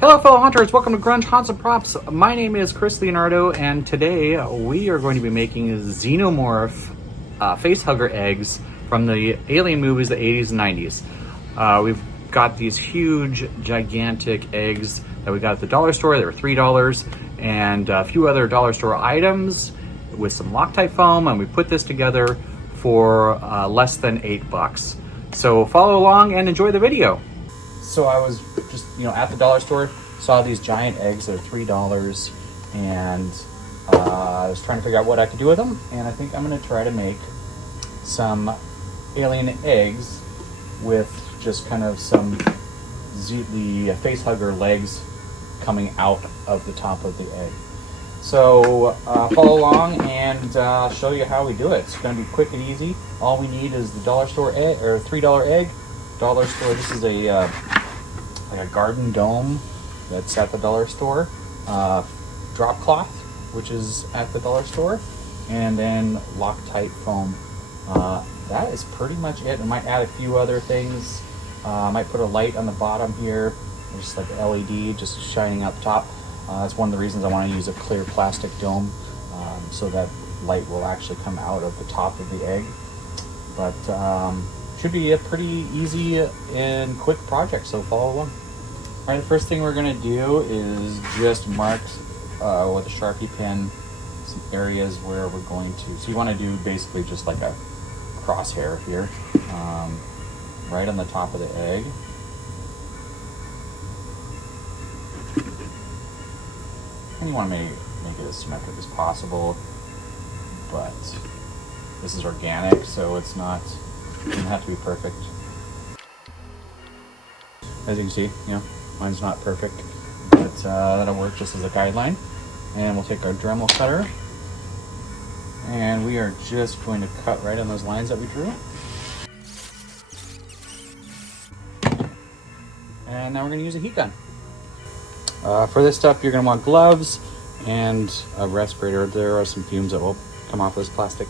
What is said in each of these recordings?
Hello fellow hunters, welcome to Grunge Haunts and Props. My name is Chris Leonardo and today we are going to be making Xenomorph facehugger eggs from the Alien movies, the 80s and 90s. We've got these huge, gigantic eggs that we got at the dollar store. They were $3 and a few other dollar store items with some Loctite foam, and we put this together for less than $8. So follow along and enjoy the video. So I was just, at the dollar store, saw these giant eggs that are $3, and I was trying to figure out what I could do with them, and I think I'm going to try to make some alien eggs with just kind of the face-hugger legs coming out of the top of the egg. So follow along and show you how we do it. It's going to be quick and easy. All we need is the dollar store egg, or $3 egg. Dollar store, this is a like a garden dome that's at the dollar store, drop cloth, which is at the dollar store, and then Loctite foam. That is pretty much it. I might add a few other things. I might put a light on the bottom here, just like an LED just shining out the top. That's one of the reasons I want to use a clear plastic dome, so that light will actually come out of the top of the egg. But should be a pretty easy and quick project, so follow along. All right, the first thing we're gonna do is just mark with a Sharpie pen some areas where we're going to. So you want to do basically just like a crosshair here, right on the top of the egg. And you want to make it as symmetric as possible, but this is organic, so it doesn't have to be perfect. As you can see, mine's not perfect, but that'll work just as a guideline. And we'll take our Dremel cutter, and we are just going to cut right on those lines that we drew. And now we're going to use a heat gun. For this stuff, you're going to want gloves and a respirator. There are some fumes that will come off this plastic.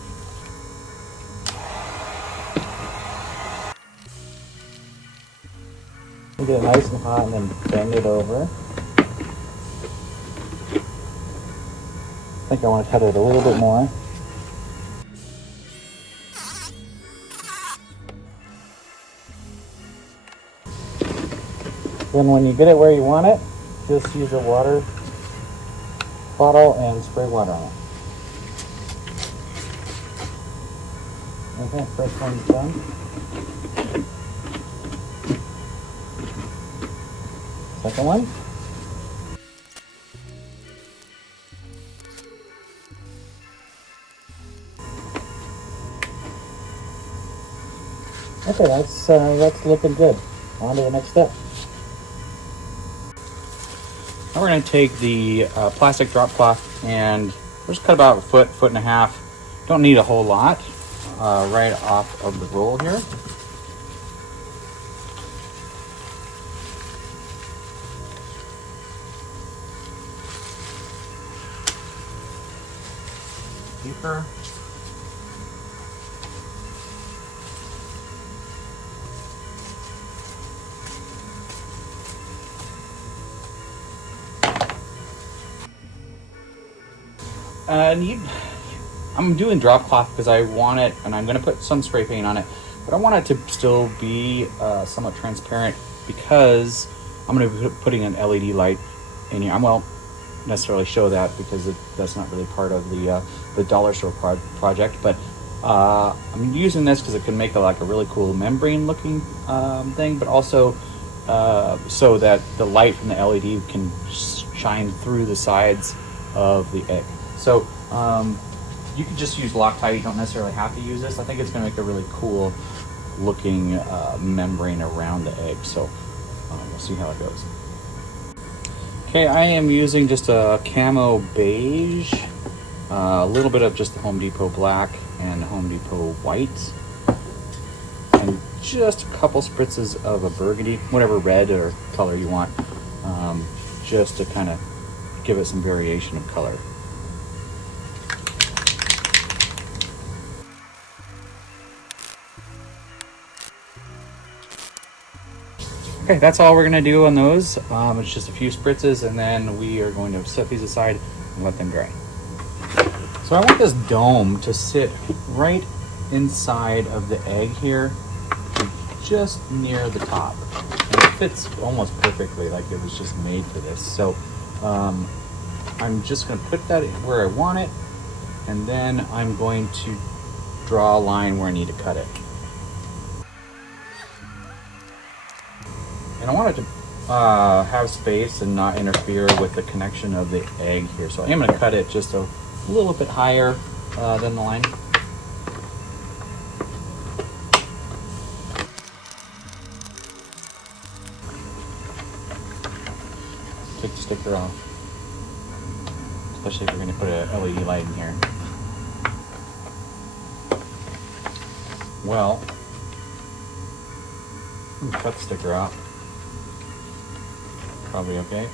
We get it nice and hot and then bend it over. I think I want to cut it a little bit more. Then when you get it where you want it, just use a water bottle and spray water on it. Okay, first one's done. Second one. Okay, that's looking good. On to the next step. Now we're going to take the plastic drop cloth and just cut about a foot and a half. Don't need a whole lot right off of the roll here. Deeper. I'm doing drop cloth because I want it, and I'm going to put some spray paint on it, but I want it to still be somewhat transparent because I'm going to be putting an LED light in here. I won't necessarily show that because that's not really part of the dollar store project, but I'm using this because it can make a really cool membrane looking thing, but also so that the light from the LED can shine through the sides of the egg. So you can just use Loctite. You don't necessarily have to use this. I think it's going to make a really cool looking membrane around the egg. So we'll see how it goes. Okay, I am using just a camo beige, a little bit of just the Home Depot black and Home Depot white, and just a couple spritzes of a burgundy, whatever red or color you want, just to kind of give it some variation of color. Okay, that's all we're gonna do on those. It's just a few spritzes, and then we are going to set these aside and let them dry. So I want this dome to sit right inside of the egg here, just near the top. And it fits almost perfectly, like it was just made for this. So I'm just gonna put that where I want it, and then I'm going to draw a line where I need to cut it. And I want it to have space and not interfere with the connection of the egg here. So I am gonna cut it just a little bit higher than the line. Take the sticker off, especially if we're going to put a LED light in here. Well, cut the sticker off. Probably okay.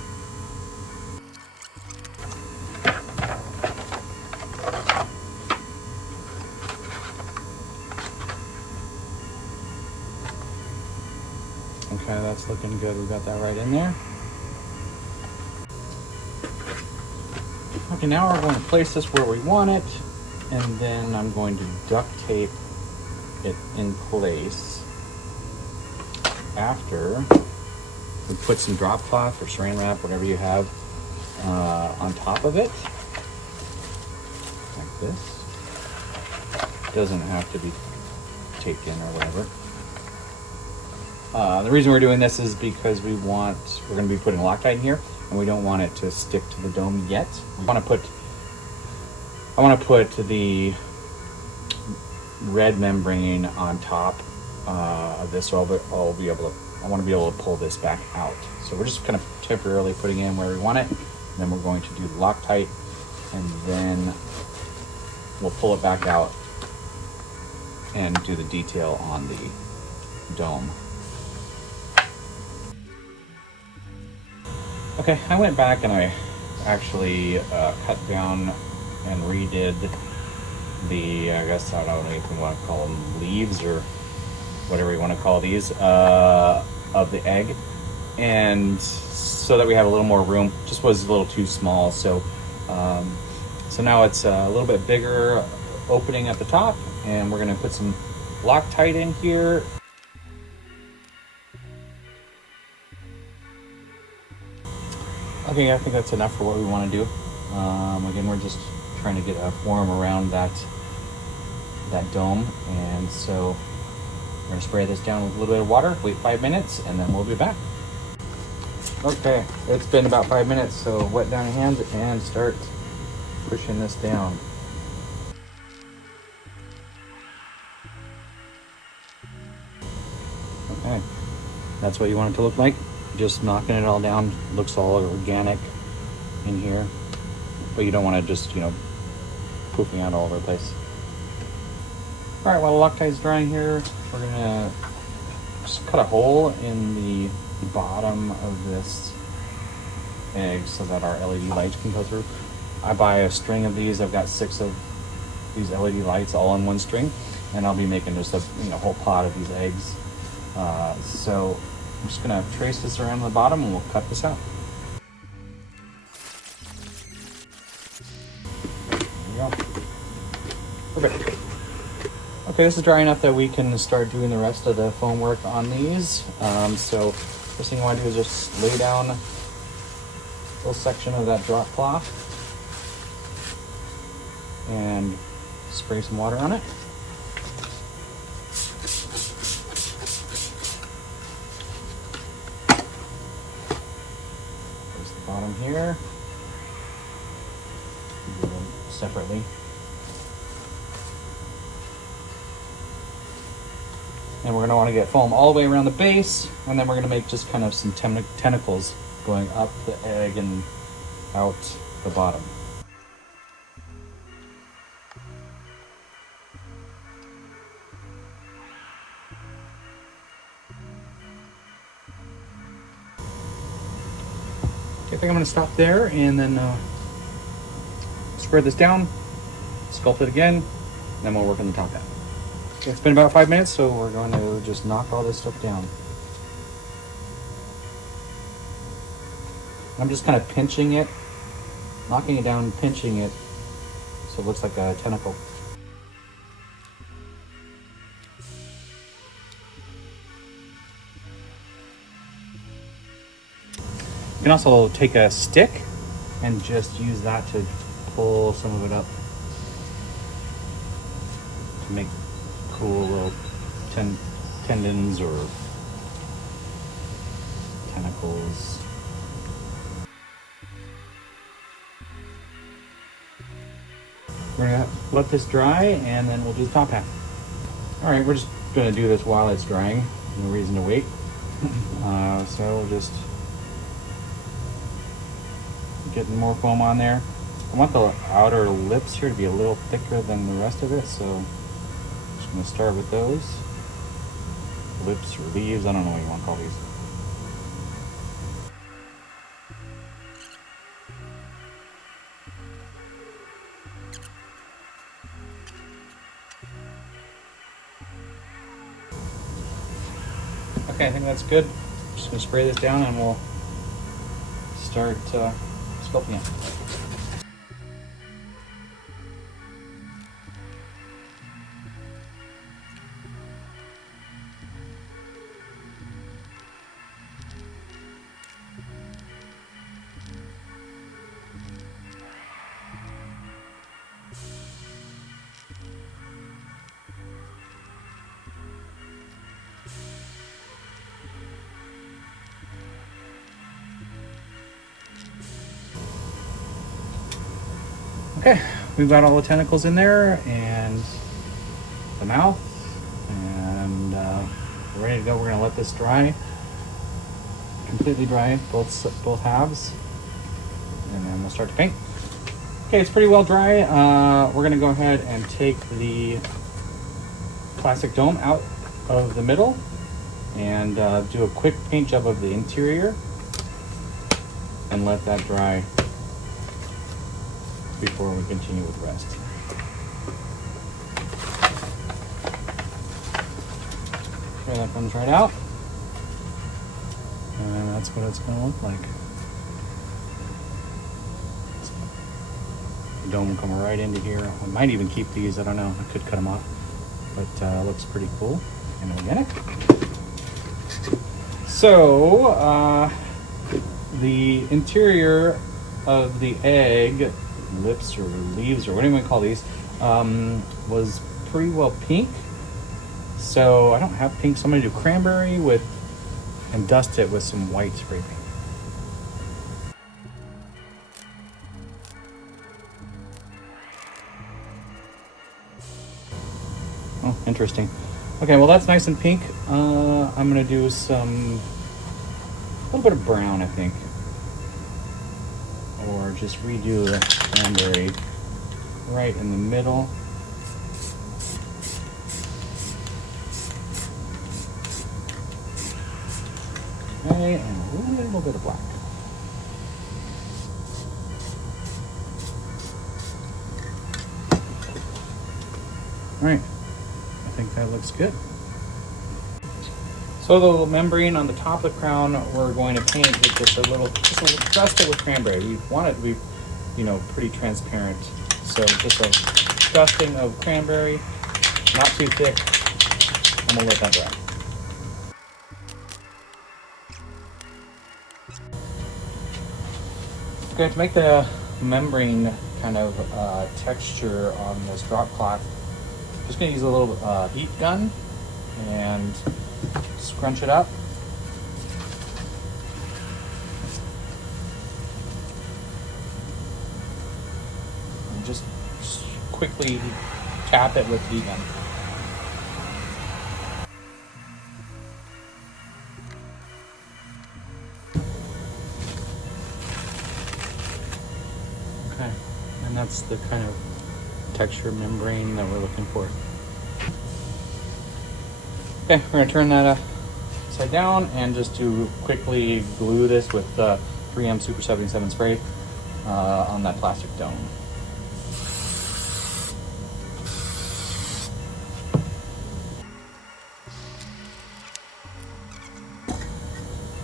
Okay, that's looking good. We got that right in there. Okay, now we're going to place this where we want it, and then I'm going to duct tape it in place after we put some drop cloth or saran wrap, whatever you have, on top of it, like this. It doesn't have to be taped in or whatever. The reason we're doing this is because we're going to be putting Loctite in here, and we don't want it to stick to the dome yet. I want to put the red membrane on top of this, so I want to be able to pull this back out. So we're just kind of temporarily putting it in where we want it, and then we're going to do the Loctite, and then we'll pull it back out and do the detail on the dome. Okay, I went back and I actually cut down and redid the, I guess, I don't know if you want to call them leaves or whatever you want to call these, of the egg. And so that we have a little more room. Just was a little too small. So, so now it's a little bit bigger opening at the top, and we're going to put some Loctite in here. Okay, I think that's enough for what we want to do. Again, we're just trying to get a form around that dome, and so we're going to spray this down with a little bit of water, wait 5 minutes, and then we'll be back. Okay, it's been about 5 minutes, so wet down your hands and start pushing this down. Okay, that's what you want it to look like. Just knocking it all down, looks all organic in here, but you don't want to just, poofing out all over the place. All right, while the Loctite's drying here, we're gonna just cut a hole in the bottom of this egg so that our LED lights can go through. I buy a string of these. I've got 6 of these LED lights all on one string, and I'll be making just a whole pot of these eggs. So I'm just gonna trace this around the bottom, and we'll cut this out. There we go. Perfect. Okay, this is dry enough that we can start doing the rest of the foam work on these. So first thing I want to do is just lay down a little section of that drop cloth and spray some water on it. There's the bottom here. Do them separately. And we're going to want to get foam all the way around the base, and then we're going to make just kind of some tentacles going up the egg and out the bottom. Okay, I think I'm going to stop there and then spread this down, sculpt it again, and then we'll work on the top half. It's been about 5 minutes, so we're going to just knock all this stuff down. I'm just kind of pinching it, knocking it down, pinching it, so it looks like a tentacle. You can also take a stick and just use that to pull some of it up to make cool little tendons or tentacles. We're gonna let this dry and then we'll do the top half. All right, we're just gonna do this while it's drying. No reason to wait. So we'll just get more foam on there. I want the outer lips here to be a little thicker than the rest of it, so I'm just gonna start with those. Lips or leaves, I don't know what you want to call these. Okay, I think that's good. Just gonna spray this down and we'll start sculpting it. Okay, we've got all the tentacles in there and the mouth, and we're ready to go. We're gonna let this dry, completely dry, both halves, and then we'll start to paint. Okay, it's pretty well dry. We're gonna go ahead and take the plastic dome out of the middle and do a quick paint job of the interior and let that dry before we continue with the rest. Okay, that comes right out. And that's what it's going to look like. The dome will come right into here. I might even keep these, I don't know. I could cut them off. But it looks pretty cool and organic. So, the interior of the egg, lips or leaves or whatever you want to call these, was pretty well pink. So I don't have pink, so I'm going to do cranberry with and dust it with some white spray paint. Oh, interesting. Okay, well that's nice and pink. I'm going to do a little bit of brown, I think. Or just redo the cranberry right in the middle. Okay, and a little bit of black. All right, I think that looks good. So the little membrane on the top of the crown, we're going to paint with just a little, dust it with cranberry. We want it to be, pretty transparent. So just a dusting of cranberry, not too thick, and we'll let that dry. Okay, to make the membrane kind of texture on this drop cloth, I'm just going to use a little heat gun and scrunch it up. And just quickly tap it with heat gun. Okay, and that's the kind of texture membrane that we're looking for. Okay, we're going to turn that upside down and just to quickly glue this with 3M Super 77 spray on that plastic dome.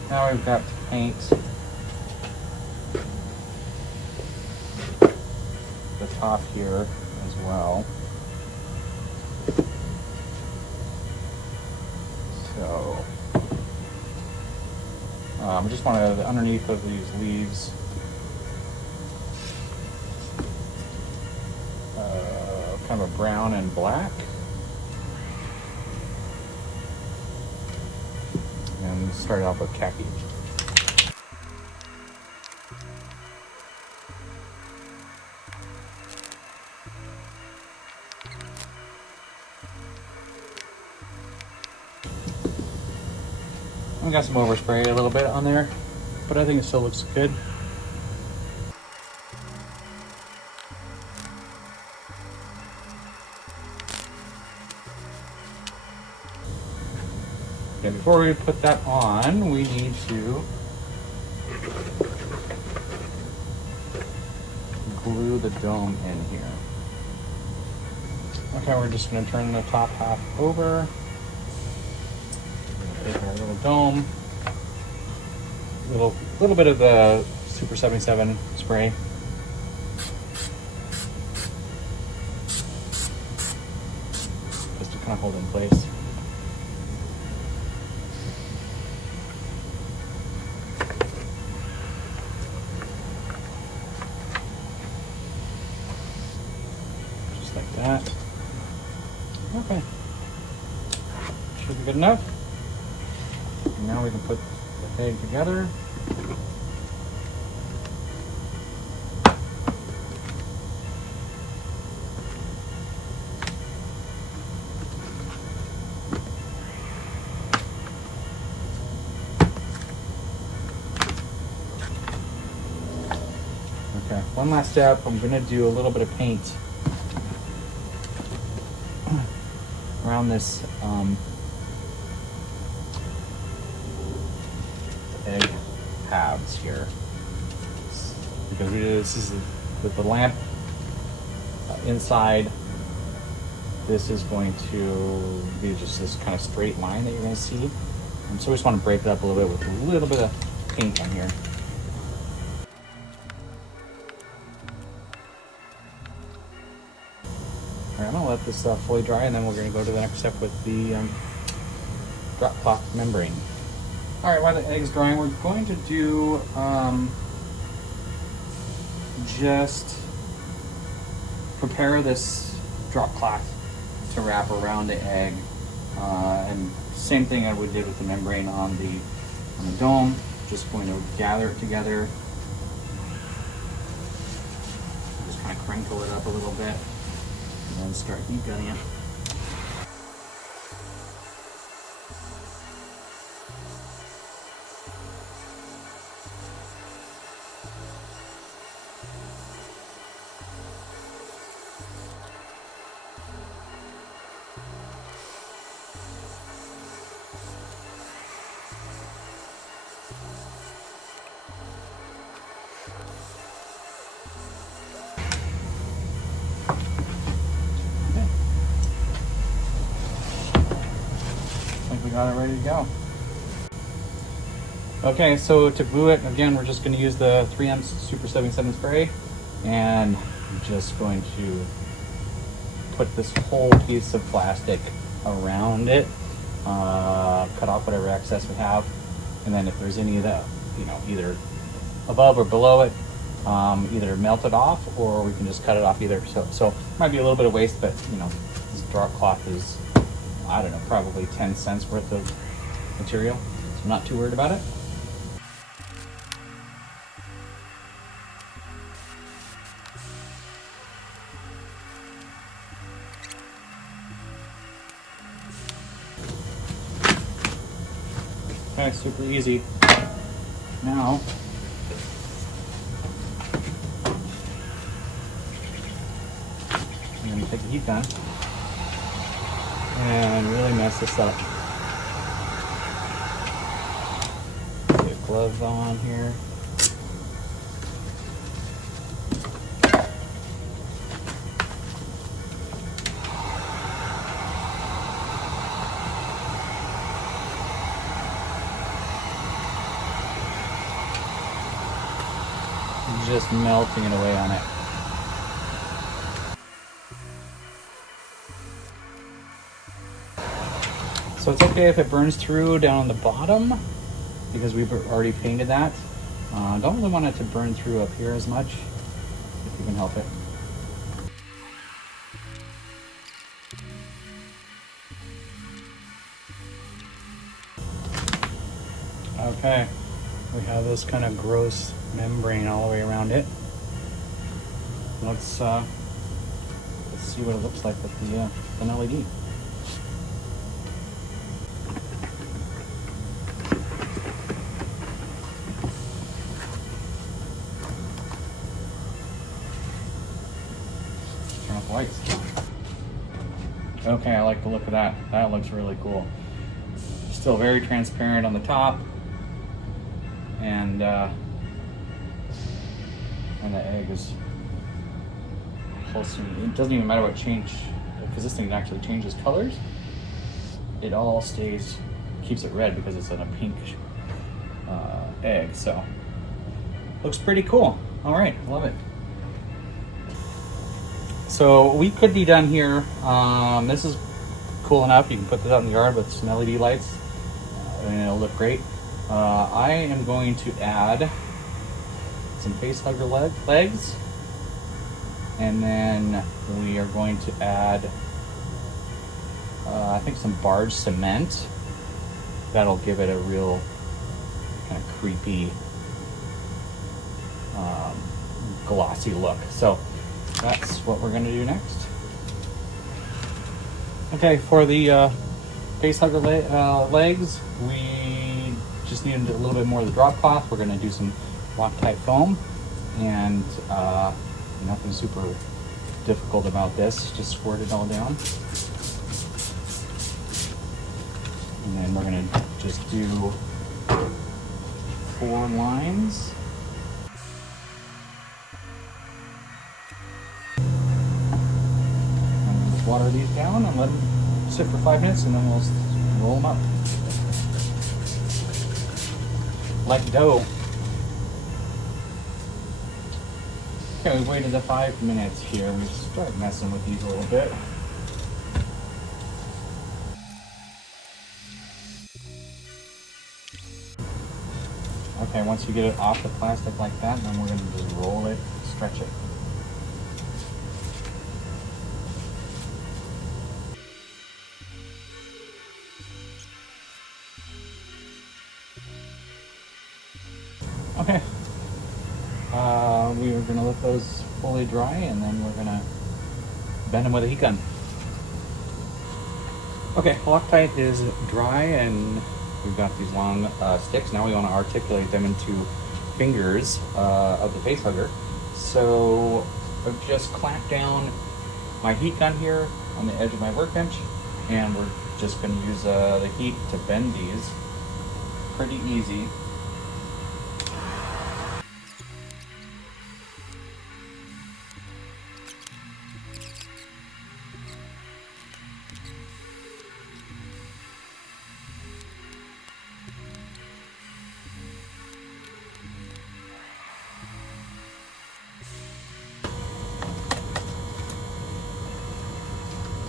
Now we've got to paint the top here as well. So I just want to, underneath of these leaves, kind of a brown and black. And start off with khaki. I got some overspray a little bit on there, but I think it still looks good. Okay, before we put that on, we need to glue the dome in here. Okay, we're just going to turn the top half over. Take our little dome, little bit of the Super 77 spray. Just to kind of hold it in place. Just like that. Okay. Should be good enough. Now we can put the egg together. Okay, one last step. I'm going to do a little bit of paint around this egg halves here, because this is with the lamp inside. This is going to be just this kind of straight line that you're going to see, and so we just want to break it up a little bit with a little bit of paint on here. All right, I'm going to let this fully dry, and then we're going to go to the next step with the drop cloth membrane. All right, while the egg's drying, we're going to do just prepare this drop cloth to wrap around the egg, and same thing I would did with the membrane on the dome. Just going to gather it together, just kind of crinkle it up a little bit, and then start heat gunning it. Got it ready to go. Okay, so to glue it, again, we're just going to use the 3M Super 77 spray, and I'm just going to put this whole piece of plastic around it, cut off whatever excess we have, and then if there's any of the, either above or below it, either melt it off, or we can just cut it off either. So it might be a little bit of waste, but this drop cloth is, I don't know, probably 10 cents worth of material, so I'm not too worried about it. Okay, super easy. Now, I'm going to take the heat gun and really mess this up. Get gloves on here. Just melting it away on it. So it's okay if it burns through down on the bottom because we've already painted that. Don't really want it to burn through up here as much, if you can help it. Okay, we have this kind of gross membrane all the way around it. Let's see what it looks like with an LED. Turn off the lights. Okay, I like the look of that. That looks really cool. Still very transparent on the top, and the egg is pulsing. It doesn't even matter what change, because this thing actually changes colors. It all stays, keeps it red because it's in a pink egg. So looks pretty cool. All right, love it. So we could be done here. This is cool enough. You can put this out in the yard with some LED lights, and it'll look great. I am going to add some facehugger legs, and then we are going to add, I think, some barge cement. That'll give it a real kind of creepy, glossy look. So that's what we're going to do next. Okay, for the facehugger legs, we just need a little bit more of the drop cloth. We're going to do some Loctite foam, and nothing super difficult about this. Just squirt it all down, and then we're going to just do 4 lines. And just water these down and let them sit for 5 minutes, and then we'll roll them up like dough. Okay, we waited the 5 minutes here. We start messing with these a little bit. Okay, once you get it off the plastic like that, then we're going to just roll it, stretch it. Okay. We are going to let those fully dry, and then we're going to bend them with a heat gun. Okay, Loctite is dry, and we've got these long sticks. Now we want to articulate them into fingers of the facehugger. So I've just clamped down my heat gun here on the edge of my workbench, and we're just going to use the heat to bend these. Pretty easy.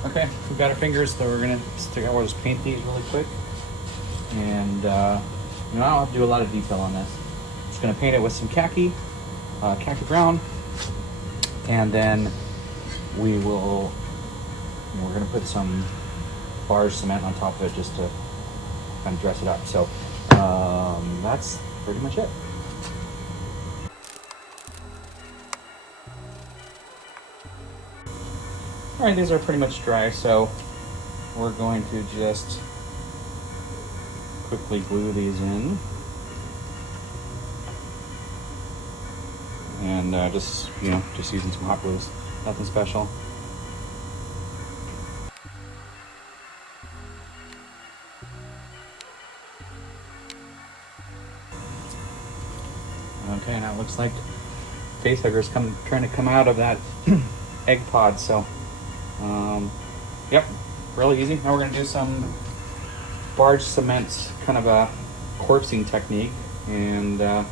Okay, we've got our fingers, so we're gonna stick out. We'll just paint these really quick, and I don't have to do a lot of detail on this. Just gonna paint it with some khaki brown, and then we're gonna put some barge cement on top of it just to kind of dress it up. So that's pretty much it. Alright, these are pretty much dry, so we're going to just quickly glue these in. And just using some hot glues, nothing special. Okay, now it looks like facehugger's trying to come out of that egg pod, so yep, really easy. Now we're going to do some barge cement, kind of a corpsing technique, and then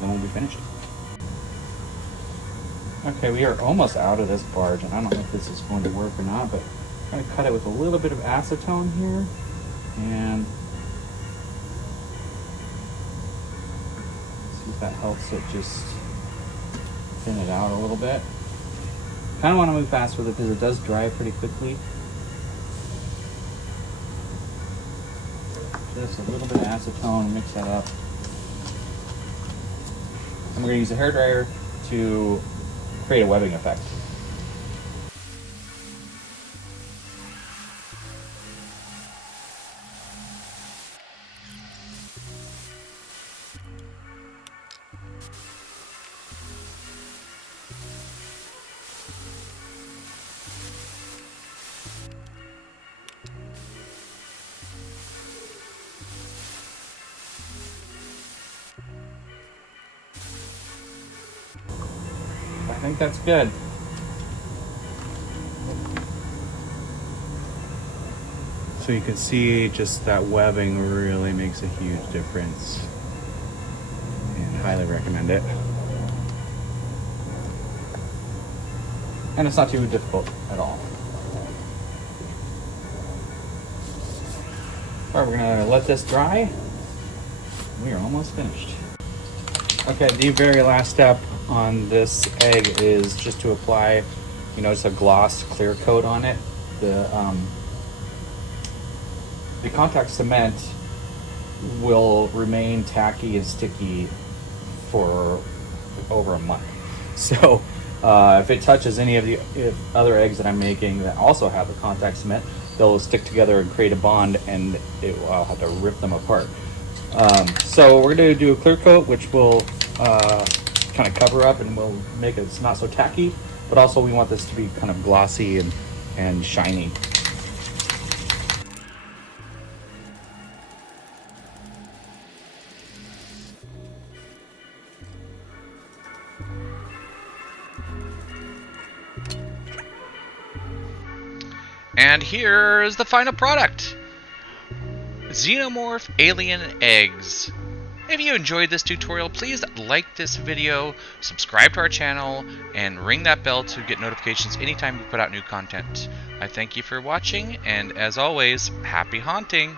we'll be finished. Okay, we are almost out of this barge, and I don't know if this is going to work or not, but I'm going to cut it with a little bit of acetone here, and see if that helps it just thin it out a little bit. Kind of want to move fast with it because it does dry pretty quickly. Just a little bit of acetone, mix that up. And we're going to use a hairdryer to create a webbing effect. I think that's good. So you can see just that webbing really makes a huge difference, and highly recommend it. And it's not too difficult at all. All right, we're gonna let this dry. We are almost finished. Okay, the very last step on this egg is just to apply, just a gloss clear coat on it. The contact cement will remain tacky and sticky for over a month. So if it touches any of the other eggs that I'm making that also have the contact cement, they'll stick together and create a bond, and I'll have to rip them apart. So we're going to do a clear coat, which will kind of cover up and will make it not so tacky, but also we want this to be kind of glossy and shiny. And here's the final product. Xenomorph Alien Eggs. If you enjoyed this tutorial, please like this video, subscribe to our channel, and ring that bell to get notifications anytime we put out new content. I thank you for watching, and as always, happy haunting!